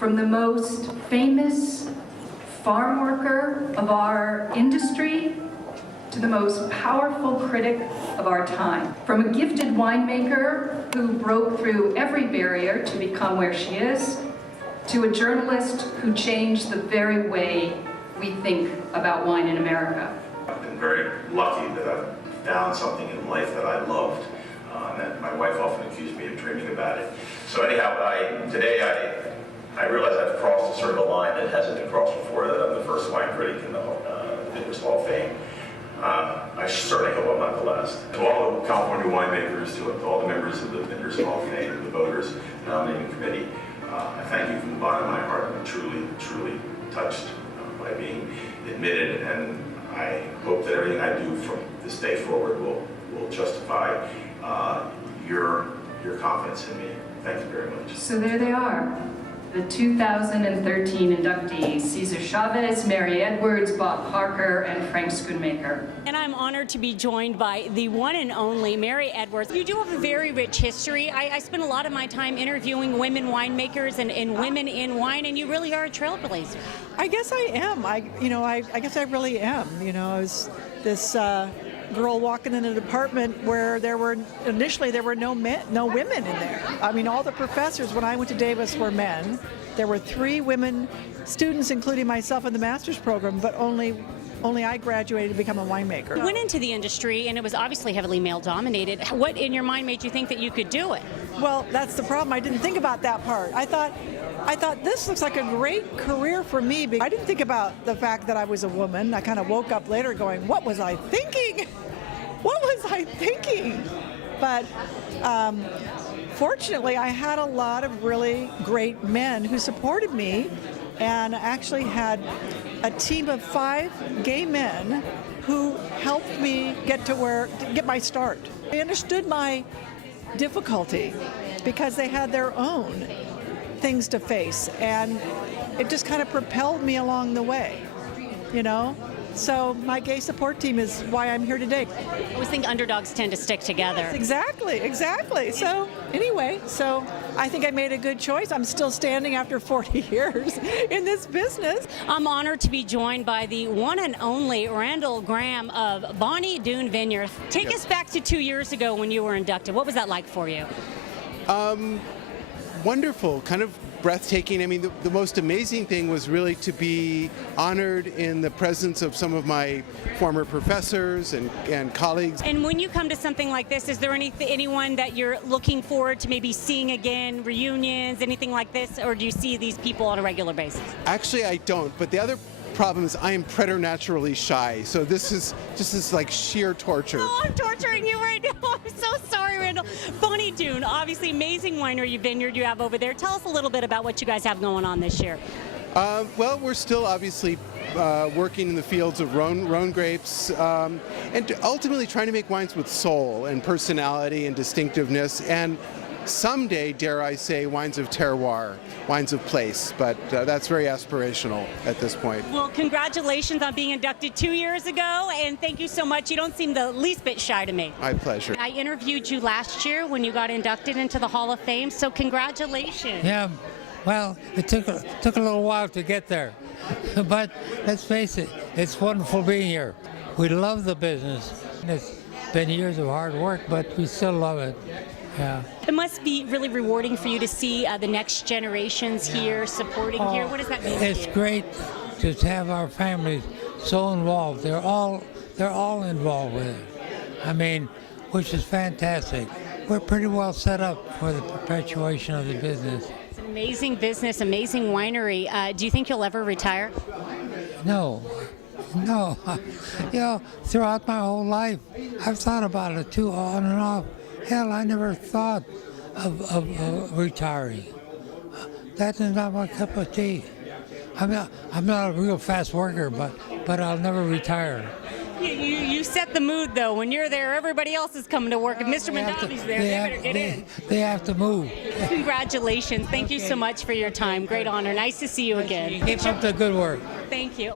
From the most famous farm worker of our industry to the most powerful critic of our time. From a gifted winemaker who broke through every barrier to become where she is, to a journalist who changed the very way we think about wine in America. I've been very lucky that I've found something in life that I loved, and that my wife often accused me of dreaming about it. So anyhow, today I realize I've crossed a sort of a line that hasn't been crossed before, that I'm the first wine critic in the Vintners Hall of Fame. I certainly hope I'm not the last. To all the California winemakers, to all the members of the Vintners Hall of Fame, the voters, the nominating committee, I thank you from the bottom of my heart. I'm truly, truly touched by being admitted, and I hope that everything I do from this day forward will justify your confidence in me. Thank you very much. So there they are. The 2013 inductees, Cesar Chavez, Mary Edwards, Bob Parker, and Frank Schoonmaker. And I'm honored to be joined by the one and only Mary Edwards. You do have a very rich history. I spend a lot of my time interviewing women winemakers and women in wine, and you really are a trailblazer. I guess I am. I guess I really am. I was this girl walking in an apartment where initially there were no women in there. I mean, all the professors when I went to Davis were men. There were 3 women students, including myself, in the master's program, but only I graduated to become a winemaker. You went into the industry, and it was obviously heavily male-dominated. What in your mind made you think that you could do it? Well, that's the problem. I didn't think about that part. I thought this looks like a great career for me. I didn't think about the fact that I was a woman. I kind of woke up later going, what was I thinking? What was I thinking? But fortunately, I had a lot of really great men who supported me, and actually had a team of 5 gay men who helped me get my start. They understood my difficulty because they had their own things to face, and it just kind of propelled me along the way, So my gay support team is why I'm here today. I always think underdogs tend to stick together. Yes, exactly. So anyway, I think I made a good choice. I'm still standing after 40 years in this business. I'm honored to be joined by the one and only Randall Grahm of Bonnie Doon Vineyard. Take us back to 2 years ago when you were inducted. What was that like for you? Wonderful, kind of breathtaking. I mean, the most amazing thing was really to be honored in the presence of some of my former professors and colleagues. And when you come to something like this, is there anyone that you're looking forward to maybe seeing again, reunions, anything like this, or do you see these people on a regular basis? Actually, I don't, but the other problem is I am preternaturally shy, so this is like sheer torture. Oh, I'm torturing you right now. I'm so sorry, Randall. Bonnie Doon, obviously amazing winery vineyard you have over there. Tell us a little bit about what you guys have going on this year. Well, we're still obviously working in the fields of Rhone grapes, and ultimately trying to make wines with soul and personality and distinctiveness, and someday, dare I say, wines of terroir, wines of place, but that's very aspirational at this point. Well, congratulations on being inducted 2 years ago, and thank you so much. You don't seem the least bit shy to me. My pleasure. I interviewed you last year when you got inducted into the Hall of Fame, so congratulations. Yeah, well, it took a little while to get there, but let's face it, it's wonderful being here. We love the business. It's been years of hard work, but we still love it. Yeah. It must be really rewarding for you to see the next generations here supporting here. What does that mean? It's great to have our families so involved. They're all involved with it. I mean, which is fantastic. We're pretty well set up for the perpetuation of the business. It's an amazing business, amazing winery. Do you think you'll ever retire? No. Throughout my whole life, I've thought about it too, on and off. Hell, I never thought of retiring. That is not my cup of tea. I'm not a real fast worker, but I'll never retire. You set the mood, though. When you're there, everybody else is coming to work. If Mr. Mondavi's there, they better get in. They have to move. Congratulations. Thank you so much for your time. Great honor. Nice to see you again. Keep up the good work. Thank you.